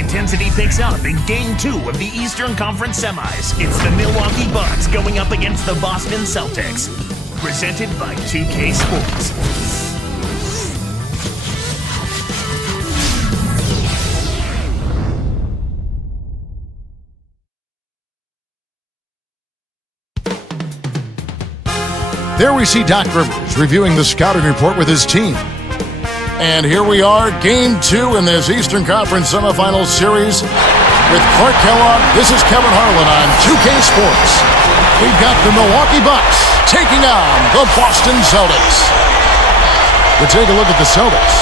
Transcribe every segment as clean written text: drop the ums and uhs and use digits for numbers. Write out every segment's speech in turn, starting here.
intensity picks up in Game 2 of the Eastern Conference Semis. It's the Milwaukee Bucks going up against the Boston Celtics. Presented by 2K Sports. There we see Doc Rivers reviewing the scouting report with his team. And here we are, Game 2 in this Eastern Conference semifinals series with Clark Kellogg. This is Kevin Harlan on 2K Sports. We've got the Milwaukee Bucks taking on the Boston Celtics. We'll take a look at the Celtics.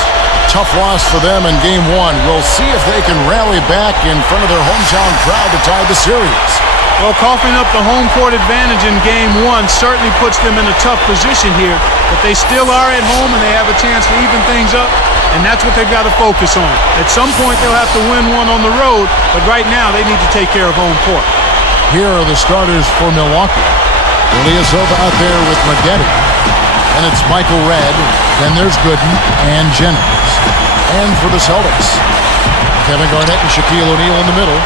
Tough loss for them in Game 1. We'll see if they can rally back in front of their hometown crowd to tie the series. Well, coughing up the home court advantage in Game 1 certainly puts them in a tough position here, but they still are at home and they have a chance to even things up, and that's what they've got to focus on. At some point, they'll have to win one on the road, but right now they need to take care of home court. Here are the starters for Milwaukee. Ilyasova out there with Maggette. And it's Michael Redd, then there's Gooden and Jennings. And for the Celtics, Kevin Garnett and Shaquille O'Neal in the middle.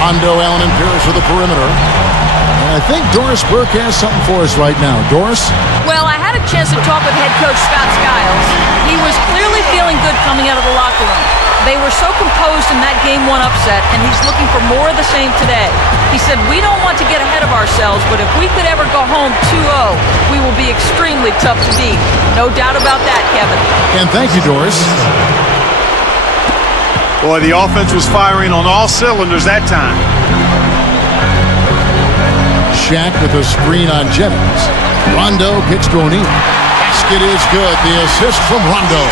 Rondo, Allen, and Pierce for the perimeter. And I think Doris Burke has something for us right now. Doris? Well, I had a chance to talk with head coach Scott Skiles. He was clearly feeling good coming out of the locker room. They were so composed in that Game 1 upset, and he's looking for more of the same today. He said, we don't want to get ahead of ourselves, but if we could ever go home 2-0, we will be extremely tough to beat. No doubt about that, Kevin. And thank you, Doris. Boy, the offense was firing on all cylinders that time. Shaq with a screen on Jennings. Rondo kicks to O'Neal. Basket is good. The assist from Rondo.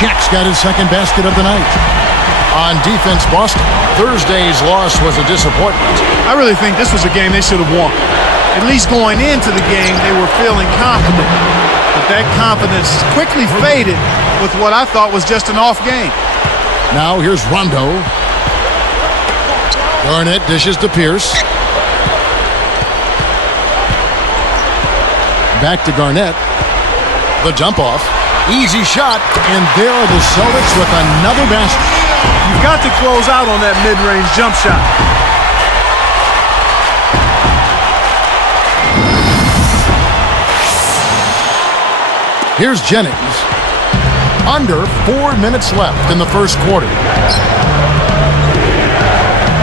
Shaq's got his second basket of the night. On defense, Boston. Thursday's loss was a disappointment. I really think this was a game they should have won. At least going into the game, they were feeling confident. But that confidence quickly faded with what I thought was just an off game. Now here's Rondo. Garnett dishes to Pierce. Back to Garnett. The dump off. Easy shot. And there are the Celtics with another basket. You've got to close out on that mid-range jump shot. Here's Jennings. Under 4 minutes left in the first quarter.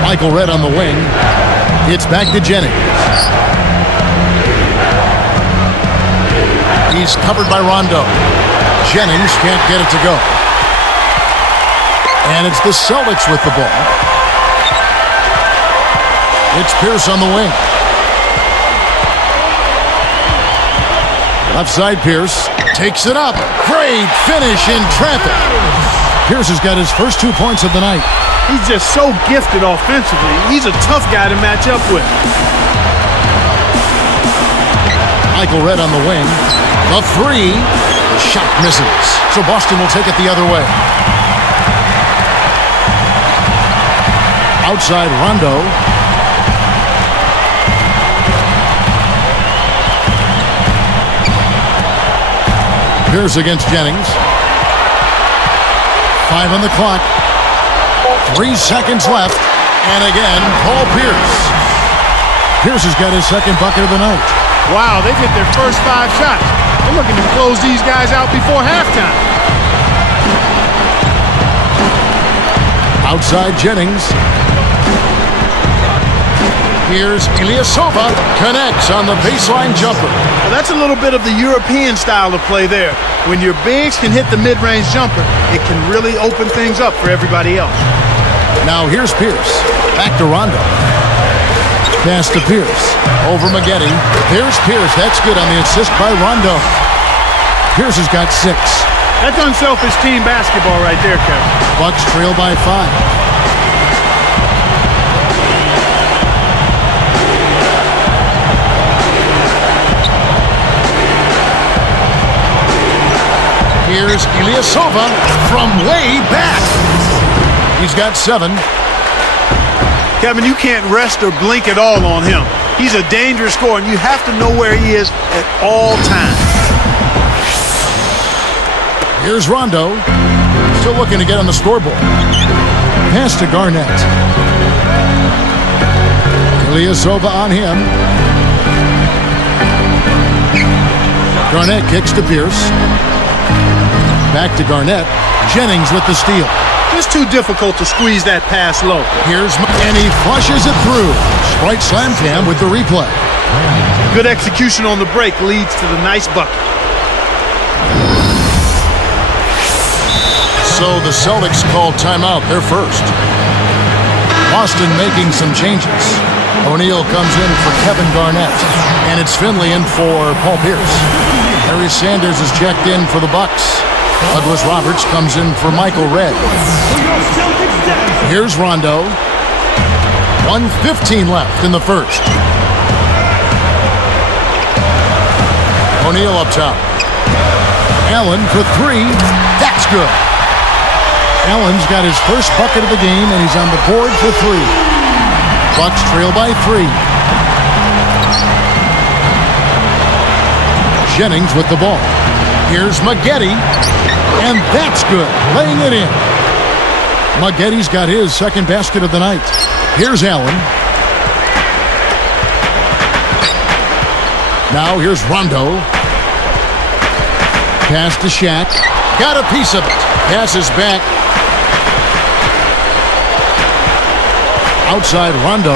Michael Redd on the wing. It's back to Jennings. He's covered by Rondo. Jennings can't get it to go. And it's the Celtics with the ball. It's Pierce on the wing. Left side Pierce. Takes it up. Great finish in traffic. Pierce has got his first 2 points of the night. He's just so gifted offensively. He's a tough guy to match up with. Michael Redd on the wing. The three. Shot misses. So Boston will take it the other way. Outside Rondo. Pierce against Jennings. 5 on the clock. 3 seconds left. And again, Paul Pierce. Pierce has got his second bucket of the night. Wow, they've hit their first 5 shots. They're looking to close these guys out before halftime. Outside Jennings. Here's Ilyasova. Connects on the baseline jumper. Well, that's a little bit of the European style of play there. When your bigs can hit the mid-range jumper, it can really open things up for everybody else. Now here's Pierce. Back to Rondo. Pass to Pierce. Over Maggette. There's Pierce. That's good on the assist by Rondo. Pierce has got 6. That's unselfish team basketball right there, Kevin. Bucks trail by 5. Here's Ilyasova from way back. He's got 7. Kevin, you can't rest or blink at all on him. He's a dangerous scorer, and you have to know where he is at all times. Here's Rondo. Still looking to get on the scoreboard. Pass to Garnett. Ilyasova on him. Garnett kicks to Pierce. Back to Garnett. Jennings with the steal. It's too difficult to squeeze that pass low. And he flushes it through. Sprite slam cam with the replay. Good execution on the break leads to the nice bucket. So the Celtics called timeout, their first. Boston making some changes. O'Neal comes in for Kevin Garnett. And it's Finley in for Paul Pierce. Harry Sanders is checked in for the Bucks. Douglas Roberts comes in for Michael Redd. Here's Rondo. 1:15 left in the first. O'Neal up top. Allen for three. That's good. Allen's got his first bucket of the game, and he's on the board for three. Bucks trail by three. Jennings with the ball. Here's Maggette, and that's good, laying it in. Maggette's got his second basket of the night. Here's Allen. Now here's Rondo. Pass to Shaq. Got a piece of it. Passes back. Outside Rondo.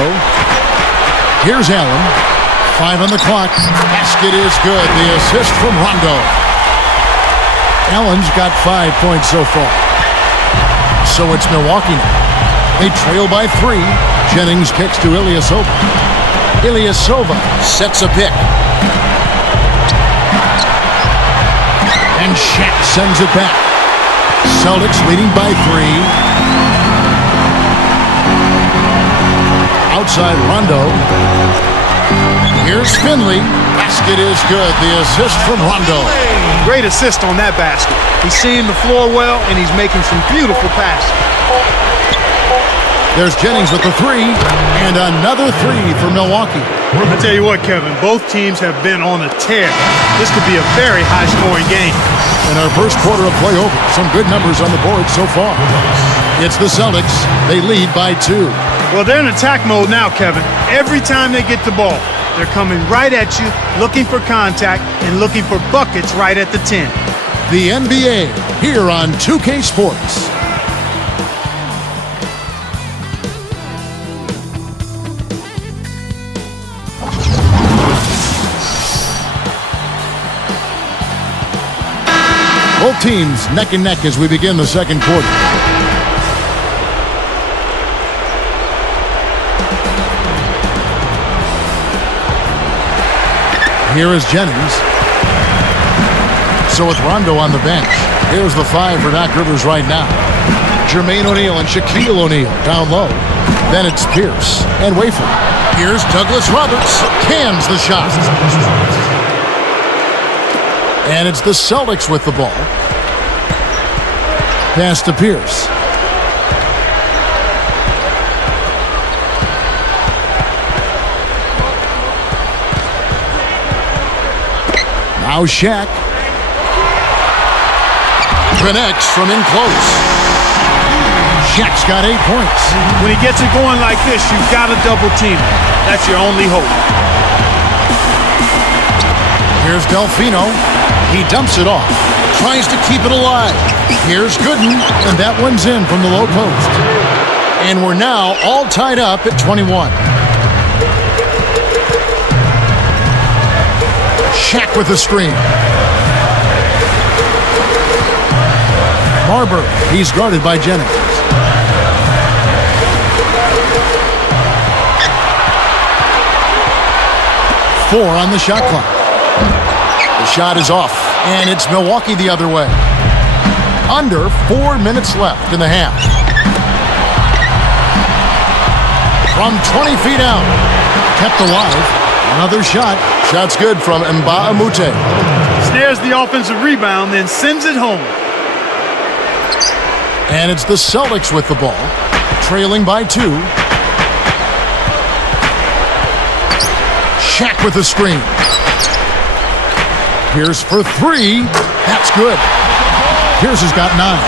Here's Allen. 5 on the clock. Basket is good. The assist from Rondo. Allen's got 5 points so far. So it's Milwaukee now. They trail by 3. Jennings kicks to Ilyasova. Ilyasova sets a pick. And Shaq sends it back. Celtics leading by 3. Outside Rondo. Here's Finley. Basket is good. The assist from Rondo. Great assist on that basket. He's seeing the floor well, and he's making some beautiful passes. There's Jennings with the 3, and another 3 for Milwaukee. I tell you what, Kevin, both teams have been on a tear. This could be a very high-scoring game. In our first quarter of play over, some good numbers on the board so far. It's the Celtics. They lead by 2. Well, they're in attack mode now, Kevin. Every time they get the ball, they're coming right at you, looking for contact, and looking for buckets right at the 10. The NBA, here on 2K Sports. Both teams neck and neck as we begin the second quarter. Here is Jennings. So with Rondo on the bench, here's the 5 for Doc Rivers right now. Jermaine O'Neal and Shaquille O'Neal down low. Then it's Pierce and Wafer. Here's Douglas Roberts. Cans the shot. And it's the Celtics with the ball. Pass to Pierce. Now Shaq. Connects from in close. Shaq's got 8 points. When he gets it going like this, you've got to double team him. That's your only hope. Here's Delfino. He dumps it off. Tries to keep it alive. Here's Gooden, and that one's in from the low post. And we're now all tied up at 21. Shaq with the screen. Barber, he's guarded by Jennings. Four on the shot clock. The shot is off, and it's Milwaukee the other way. Under 4 minutes left in the half. From 20 feet out. Kept alive. Another shot. Shot's good from Mbamute. Snares the offensive rebound, then sends it home. And it's the Celtics with the ball. Trailing by 2. Shaq with the screen. Pierce for 3. That's good. Pierce has got 9.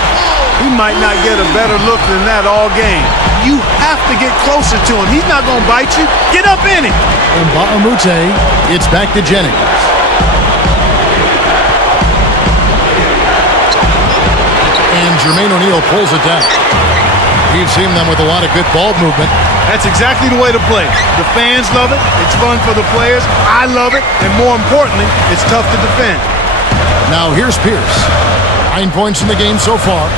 He might not get a better look than that all game. You have to get closer to him. He's not going to bite you. Get up in it. And Ba'amute, it's back to Jennings. And Jermaine O'Neal pulls it down. We've seen them with a lot of good ball movement. That's exactly the way to play. The fans love it. It's fun for the players. I love it. And more importantly, it's tough to defend. Now here's Pierce. 9 points in the game so far.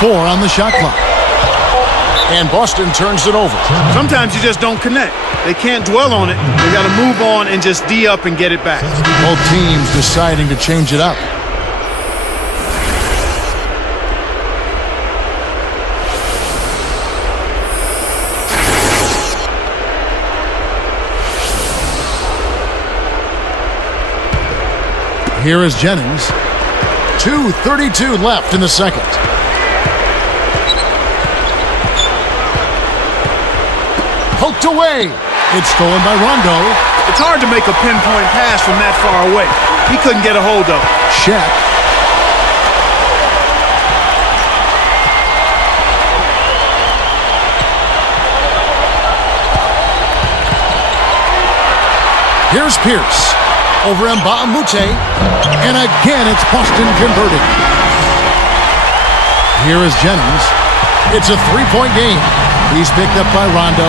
4 on the shot clock. And Boston turns it over. Sometimes you just don't connect. They can't dwell on it. They got to move on and just D up and get it back. Both teams deciding to change it up. Here is Jennings. 2:32 left in the second. Poked away. It's stolen by Rondo. It's hard to make a pinpoint pass from that far away. He couldn't get a hold of it. Shaq. Here's Pierce. Over Mba'amute. And again, it's Boston converting. Here is Jennings. It's a three-point game. He's picked up by Rondo.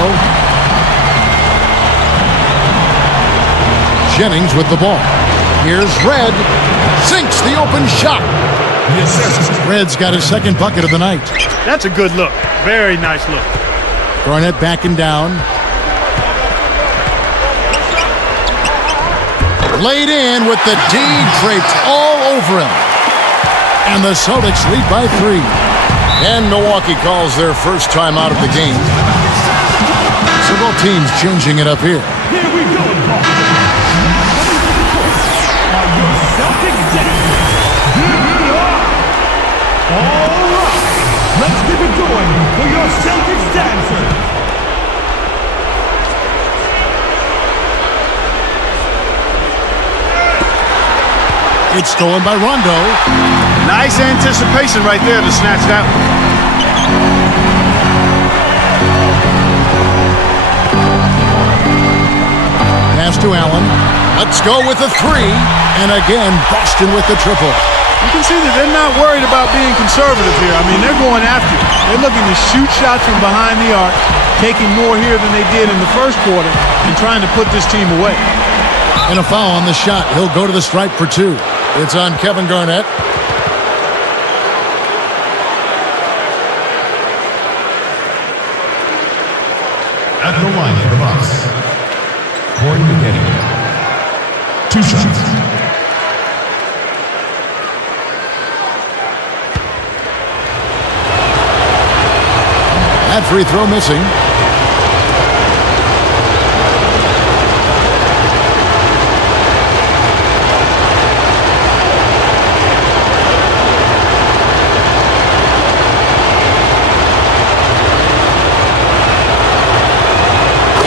Jennings with the ball. Here's Red. Sinks the open shot. Red's got his second bucket of the night. That's a good look. Very nice look. Garnett backing down. Laid in with the D draped all over him. And the Celtics lead by 3. And Milwaukee calls their first time out of the game. So both teams changing it up here. Here we go, Boston. Are your Celtics dancers? Here we are. All right. Let's keep it going for your Celtics dancers. It's stolen by Rondo. Nice anticipation right there to snatch that one. Pass to Allen. Let's go with the 3. And again, Boston with the triple. You can see that they're not worried about being conservative here. I mean, they're going after it. They're looking to shoot shots from behind the arc, taking more here than they did in the first quarter, and trying to put this team away. And a foul on the shot. He'll go to the stripe for 2. It's on Kevin Garnett. At the line for the Bucks, Corey McGinn. 2 shots. That free throw missing.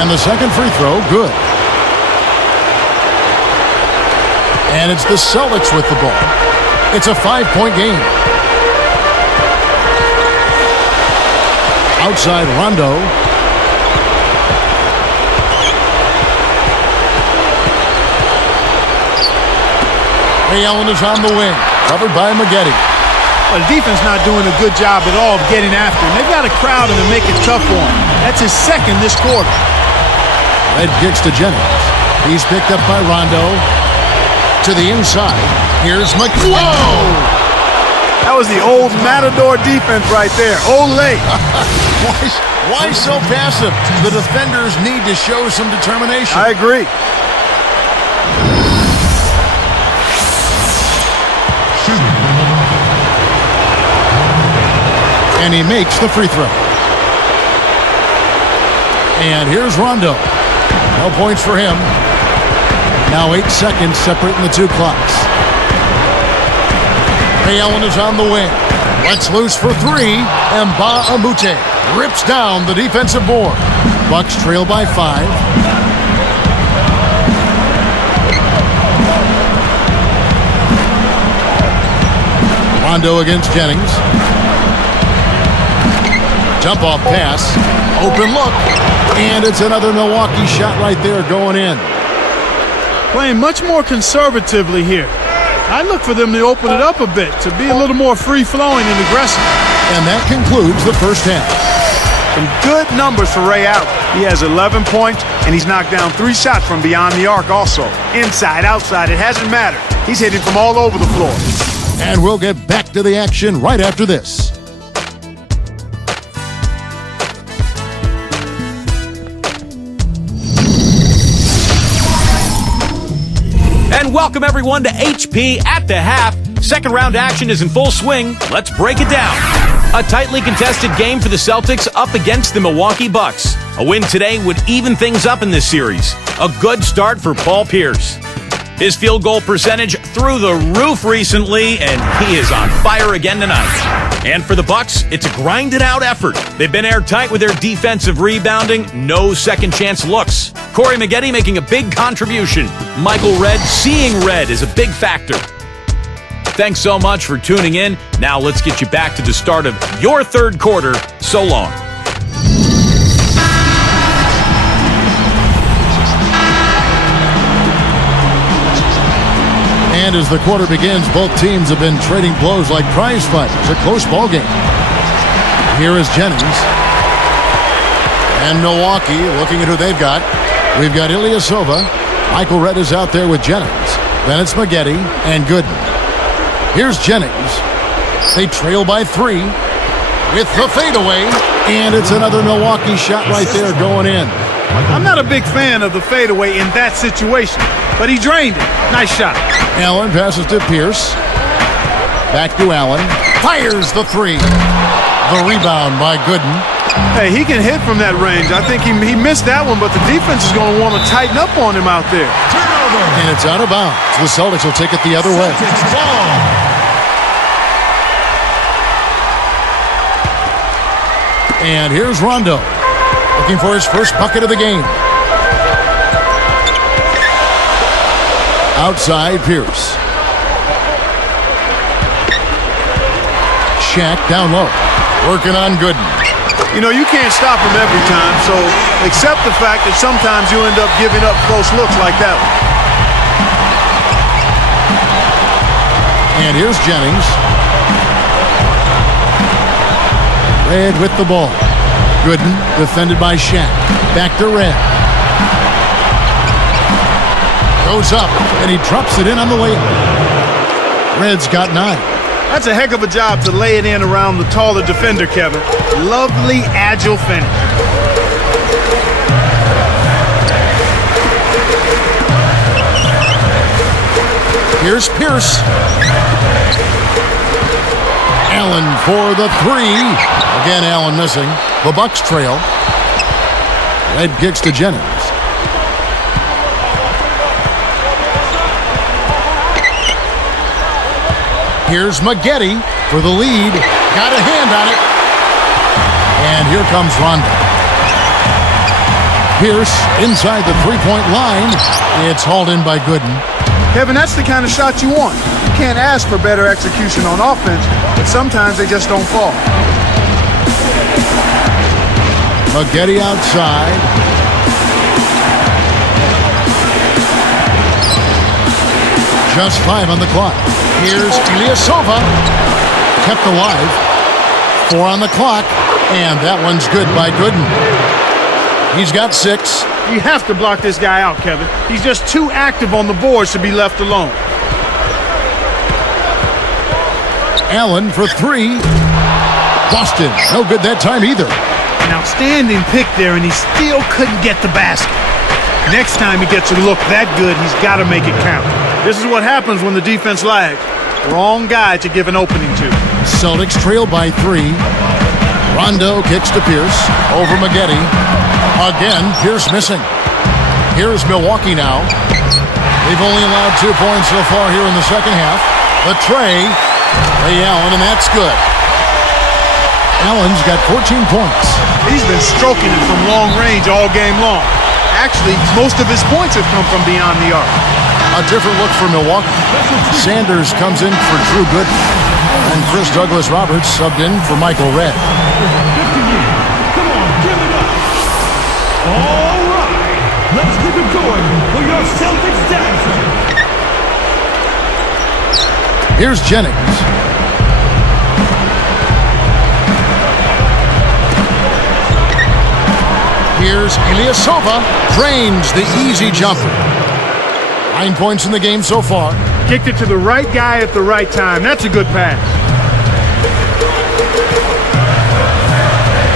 And the second free throw, good. And it's the Celtics with the ball. It's a 5-point game. Outside Rondo. Ray Allen is on the wing, covered by Maggette. Well, the defense not doing a good job at all of getting after him. They've got to crowd him and make it tough for him. That's his second this quarter. Red kicks to Jennings. He's picked up by Rondo. To the inside. Here's Whoa! That was the old Matador defense right there. Olay. Why so passive? The defenders need to show some determination. I agree. And he makes the free throw. And here's Rondo. No points for him. Now 8 seconds separating the 2 clocks. Ray Allen is on the wing. Lets loose for 3. And Mba'amute rips down the defensive board. Bucks trail by 5. Rondo against Jennings. Jump off pass. Open look. And it's another Milwaukee shot right there going in. Playing much more conservatively here. I look for them to open it up a bit, to be a little more free-flowing and aggressive. And that concludes the first half. Some good numbers for Ray Allen. He has 11 points, and he's knocked down 3 shots from beyond the arc also. Inside, outside, it hasn't mattered. He's hitting from all over the floor. And we'll get back to the action right after this. And welcome everyone to HP at the half. Second round action is in full swing. Let's break it down. A tightly contested game for the Celtics up against the Milwaukee Bucks. A win today would even things up in this series. A good start for Paul Pierce. His field goal percentage through the roof recently, and he is on fire again tonight. And for the Bucks, it's a grinded-out effort. They've been airtight with their defensive rebounding, no second-chance looks. Corey Maggette making a big contribution. Michael Redd seeing red is a big factor. Thanks so much for tuning in. Now let's get you back to the start of your third quarter. So long. And as the quarter begins, both teams have been trading blows like prize fighters. A close ball game. Here is Jennings. And Milwaukee looking at who they've got. We've got Ilyasova. Michael Redd is out there with Jennings. Then it's Maggette and Gooden. Here's Jennings. They trail by 3 with the fadeaway. And it's another Milwaukee shot right there going in. I'm not a big fan of the fadeaway in that situation, but he drained it. Nice shot. Allen passes to Pierce. Back to Allen. Fires the 3. The rebound by Gooden. Hey, he can hit from that range. I think he missed that one, but the defense is going to want to tighten up on him out there. And it's out of bounds. The Celtics will take it the other way. And here's Rondo, looking for his first bucket of the game. Outside, Pierce. Shaq down low, working on Gooden. You know, you can't stop him every time, so accept the fact that sometimes you end up giving up close looks like that one. And here's Jennings. Redd with the ball. Gooden defended by Shaq. Back to Redd. Goes up, and he drops it in on the layup. Redd's got 9. That's a heck of a job to lay it in around the taller defender, Kevin. Lovely, agile finish. Here's Pierce. Allen for the 3. Again, Allen missing. The Bucks trail. Redd kicks to Jennings. Here's Maggette for the lead. Got a hand on it. And here comes Rondo. Pierce inside the three-point line. It's hauled in by Gooden. Kevin, that's the kind of shot you want. You can't ask for better execution on offense, but sometimes they just don't fall. Maggette outside. Just 5 on the clock. Here's Ilyasova. Kept alive. 4 on the clock. And that one's good by Gooden. He's got 6. You have to block this guy out, Kevin. He's just too active on the boards to be left alone. Allen for 3. Boston, no good that time either. An outstanding pick there, and he still couldn't get the basket. Next time he gets a look that good, he's got to make it count. This is what happens when the defense lags. Wrong guy to give an opening to. Celtics trail by 3. Rondo kicks to Pierce. Over Maggette. Again, Pierce missing. Here's Milwaukee now. They've only allowed 2 points so far here in the second half. The tray. Ray Allen, and that's good. Allen's got 14 points. He's been stroking it from long range all game long. Actually, most of his points have come from beyond the arc. A different look for Milwaukee. Sanders comes in for Drew Gooden. And Chris Douglas-Roberts subbed in for Michael Redd. 50 years. Come on, give it up. All right. Let's keep it going for your Celtics dancers. Here's Jennings. Here's Ilyasova. Drains the easy jumper. 9 points in the game so far. Kicked it to the right guy at the right time. That's a good pass.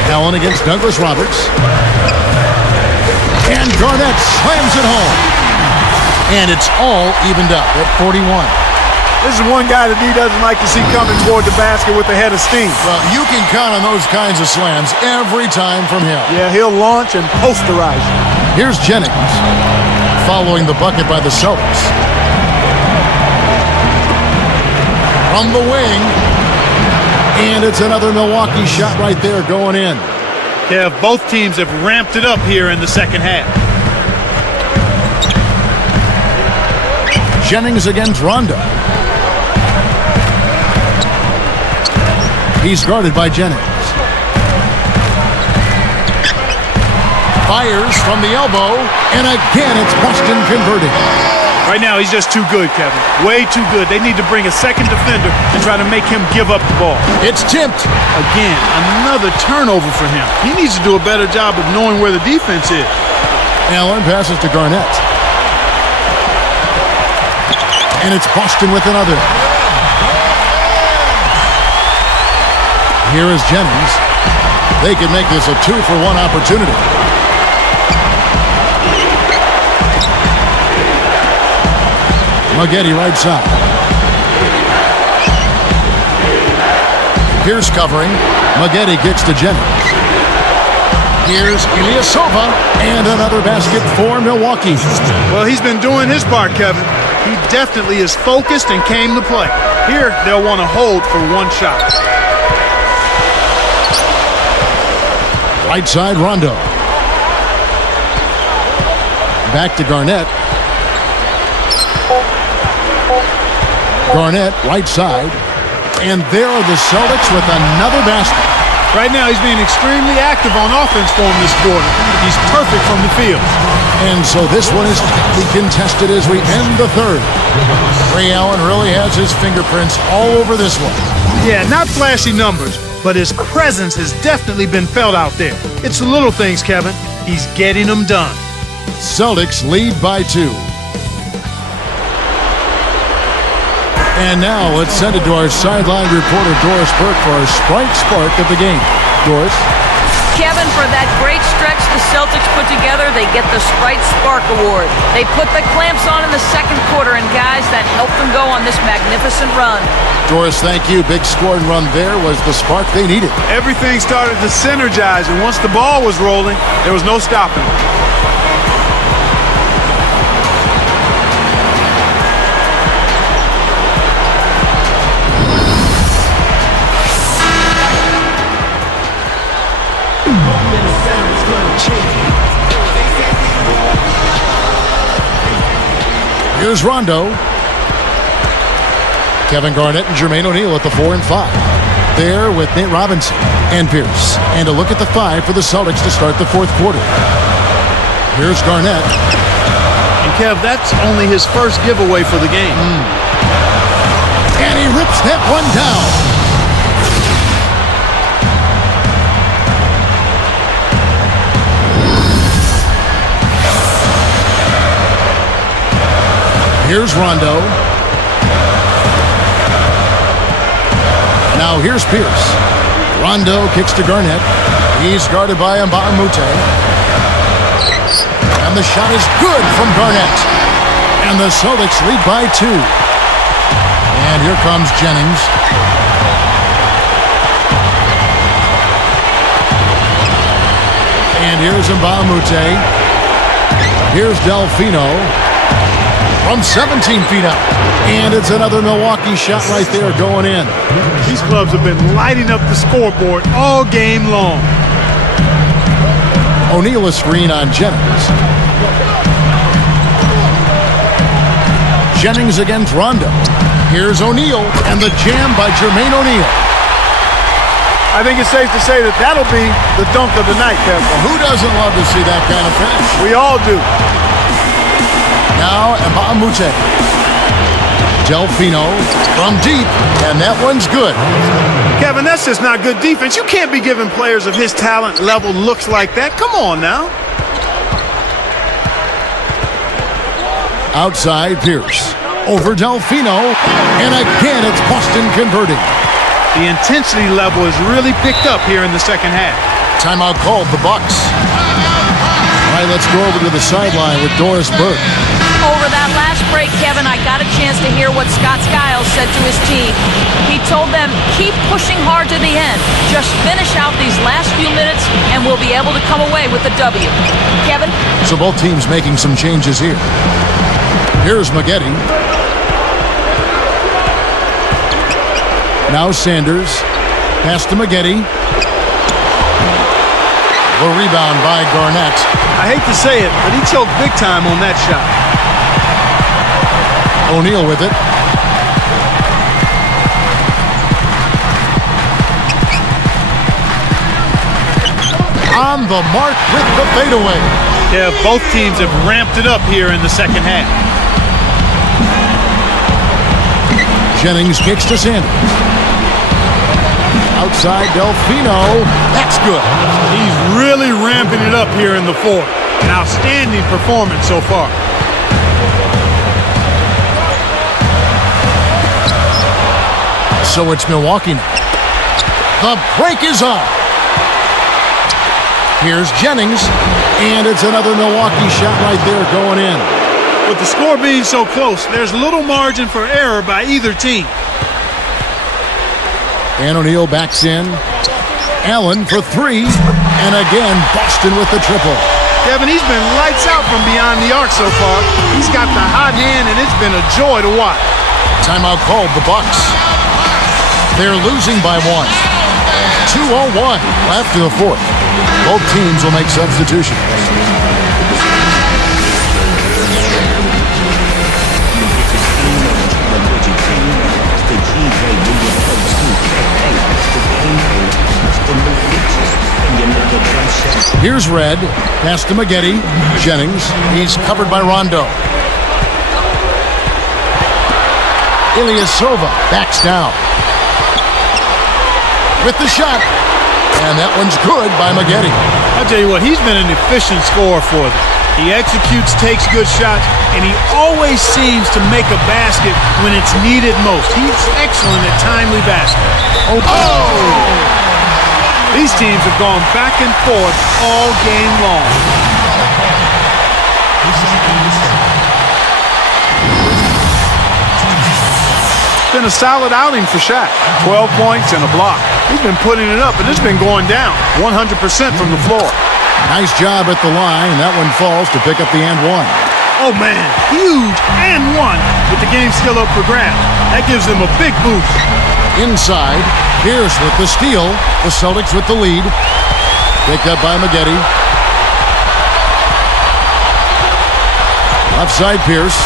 Allen against Douglas-Roberts. And Garnett slams it home. And it's all evened up at 41. This is one guy that he doesn't like to see coming toward the basket with a head of steam. Well, you can count on those kinds of slams every time from him. Yeah, he'll launch and posterize you. Here's Jennings, following the bucket by the Celtics. From the wing, and it's another Milwaukee shot right there going in. Yeah, both teams have ramped it up here in the second half. Jennings against Rondo. He's guarded by Jennings. Fires from the elbow, and again it's Boston converting. Right now, he's just too good, Kevin. Way too good. They need to bring a second defender and try to make him give up the ball. It's tipped. Again, another turnover for him. He needs to do a better job of knowing where the defense is. Allen passes to Garnett. And it's Boston with another. Here is Jennings. They can make this a 2-for-1 opportunity. Maggette right side. Pierce covering. Maggette kicks to Jennings. Here's Ilyasova, and another basket for Milwaukee. Well, he's been doing his part, Kevin. He definitely is focused and came to play. Here, they'll want to hold for one shot. Right side, Rondo. Back to Garnett. Garnett, right side. And there are the Celtics with another basket. Right now, he's being extremely active on offense for him this quarter. He's perfect from the field. And so this one is tightly contested as we end the third. Ray Allen really has his fingerprints all over this one. Yeah, not flashy numbers, but his presence has definitely been felt out there. It's the little things, Kevin. He's getting them done. Celtics lead by 2. And now let's send it to our sideline reporter, Doris Burke, for our Sprite Spark of the game. Doris? Kevin, for that great stretch the Celtics put together, they get the Sprite Spark Award. They put the clamps on in the second quarter, and guys, that helped them go on this magnificent run. Doris, thank you. Big scoring run there was the spark they needed. Everything started to synergize, and once the ball was rolling, there was no stopping it. Here's Rondo. Kevin Garnett and Jermaine O'Neal at the 4 and 5. There with Nate Robinson and Pierce. And a look at the 5 for the Celtics to start the fourth quarter. Here's Garnett. And Kev, that's only his first giveaway for the game. And he rips that one down. Here's Rondo. Now here's Pierce. Rondo kicks to Garnett. He's guarded by Mbamute. And the shot is good from Garnett. And the Celtics lead by 2. And here comes Jennings. And here's Mbamute. Here's Delfino. From 17 feet out. And it's another Milwaukee shot right there going in. These clubs have been lighting up the scoreboard all game long. O'Neal a screen on Jennings. Jennings against Rondo. Here's O'Neal, and the jam by Jermaine O'Neal. I think it's safe to say that that'll be the dunk of the night, Kevin. Who doesn't love to see that kind of finish? We all do. Now, Mbamute. Delfino from deep, and that one's good. Kevin, that's just not good defense. You can't be giving players of his talent level looks like that. Come on now. Outside Pierce. Over Delfino, and again it's Boston converting. The intensity level has really picked up here in the second half. Timeout called, the Bucks. All right, let's go over to the sideline with Doris Burke. Over that last break, Kevin, I got a chance to hear what Scott Skiles said to his team. He told them, keep pushing hard to the end. Just finish out these last few minutes, and we'll be able to come away with a W. Kevin? So both teams making some changes here. Here's Maggette. Now Sanders. Pass to Maggette. The rebound by Garnett. I hate to say it, but he choked big time on that shot. O'Neal with it. On the mark with the fadeaway. Yeah, both teams have ramped it up here in the second half. Jennings kicks to Sanders. Outside Delfino. That's good. He's really ramping it up here in the fourth. An outstanding performance so far. So it's Milwaukee now. The break is on. Here's Jennings, and it's another Milwaukee shot right there going in. With the score being so close, there's little margin for error by either team. And O'Neal backs in. Allen for three, and again, Boston with the triple. Kevin, he's been lights out from beyond the arc so far. He's got the hot hand, and it's been a joy to watch. Timeout called, the Bucks. They're losing by one. 2:01 left in the fourth. Both teams will make substitutions. Here's Red. Pass to Maggette. Jennings. He's covered by Rondo. Ilyasova backs down. With the shot. And that one's good by Maggette. I'll tell you what, he's been an efficient scorer for them. He executes, takes good shots, and he always seems to make a basket when it's needed most. He's excellent at timely baskets. Oh! These teams have gone back and forth all game long. It's been a solid outing for Shaq. 12 points and a block. He's been putting it up, and it's been going down 100% from the floor. Nice job at the line. That one falls to pick up the and one. Oh, man, huge and one with the game still up for grabs. That gives them a big boost. Inside, Pierce with the steal. The Celtics with the lead. Picked up by Maggette. Left side, Pierce.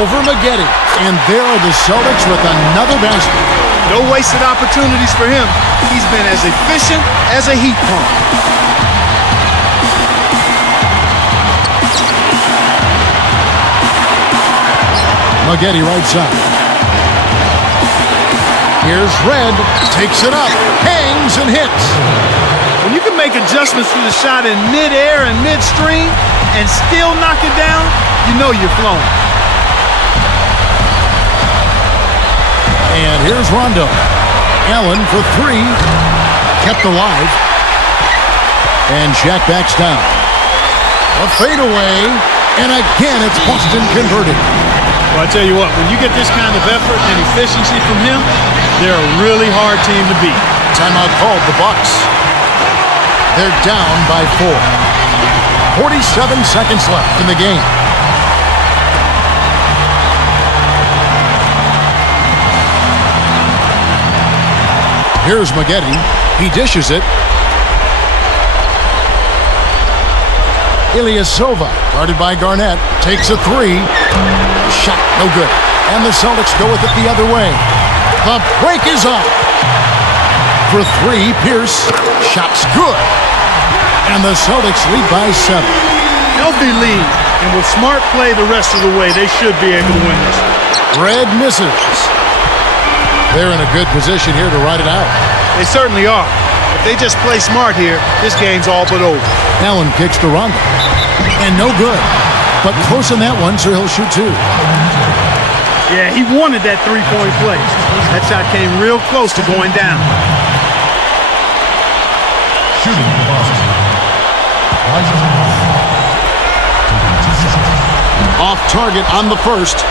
Over Maggette. And there are the Celtics with another basket. No wasted opportunities for him. He's been as efficient as a heat pump. Maggette right side. Here's Red. Takes it up. Hangs and hits. When you can make adjustments to the shot in mid-air and midstream and still knock it down, you know you're flowing. And here's Rondo. Allen for three. Kept alive. And Shaq backs down. A fadeaway. And again, it's Boston converted. Well, I tell you what, when you get this kind of effort and efficiency from him, they're a really hard team to beat. Timeout called, the Bucks. They're down by 4. 47 seconds left in the game. Here's Maggette. He dishes it. Ilyasova, guarded by Garnett, takes a three. Shot, no good. And the Celtics go with it the other way. The break is on. For three, Pierce. Shot's good. And the Celtics lead by 7. Healthy lead. And with smart play the rest of the way, they should be able to win this. Red misses. They're in a good position here to ride it out. They certainly are. If they just play smart here, this game's all but over. Allen kicks to Rondo. And no good. But close on that one, so he'll shoot 2. Yeah, he wanted that three-point play. That shot came real close to going down. Shooting for Boston. Off target on the first.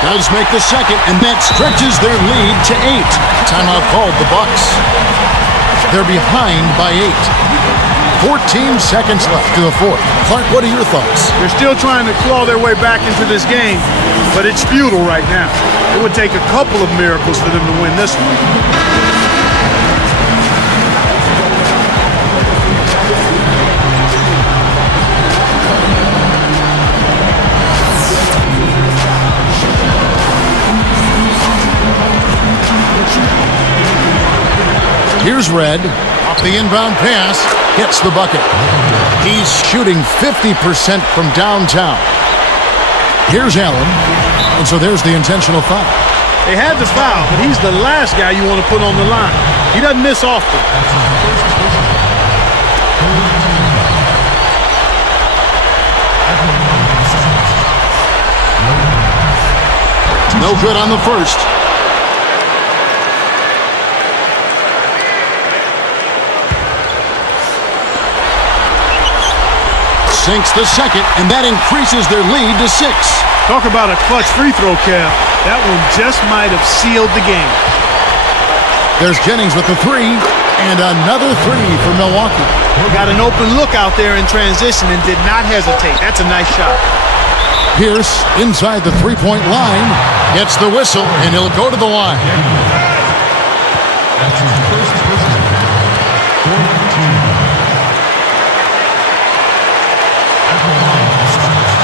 Does make the second, and that stretches their lead to 8. Timeout called the Bucks. They're behind by 8. 14 seconds left to the fourth. Clark, what are your thoughts? They're still trying to claw their way back into this game, but it's futile right now. It would take a couple of miracles for them to win this one. Here's Red. Off the inbound pass. Hits the bucket. He's shooting 50% from downtown. Here's Allen. And so there's the intentional foul. They had the foul, but he's the last guy you want to put on the line. He doesn't miss often. No good on the first. Sinks the second, and that increases their lead to 6. Talk about a clutch free throw, Kev. That one just might have sealed the game. There's Jennings with the 3, and another 3 for Milwaukee. Got an open look out there in transition and did not hesitate. That's a nice shot. Pierce inside the three-point line gets the whistle, and he'll go to the line. That's his first personal. 14. At the line of the Celtics,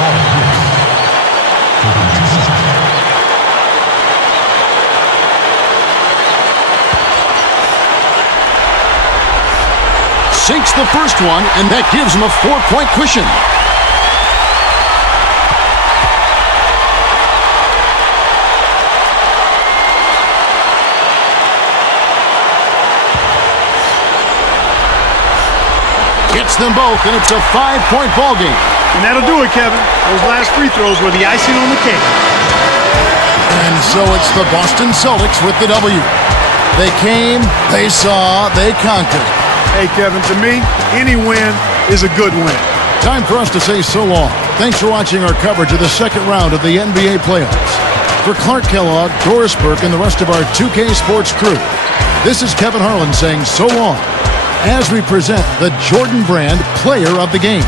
Paul Pierce. Taking 2 shots. Sinks the first one, and that gives him a 4-point cushion. Gets them both, and it's a 5-point ball game. And that'll do it, Kevin. Those last free throws were the icing on the cake. And so it's the Boston Celtics with the W. They came, they saw, they conquered. Hey, Kevin, to me, any win is a good win. Time for us to say so long. Thanks for watching our coverage of the second round of the NBA playoffs. For Clark Kellogg, Doris Burke, and the rest of our 2K Sports crew, this is Kevin Harlan saying so long as we present the Jordan Brand Player of the Game.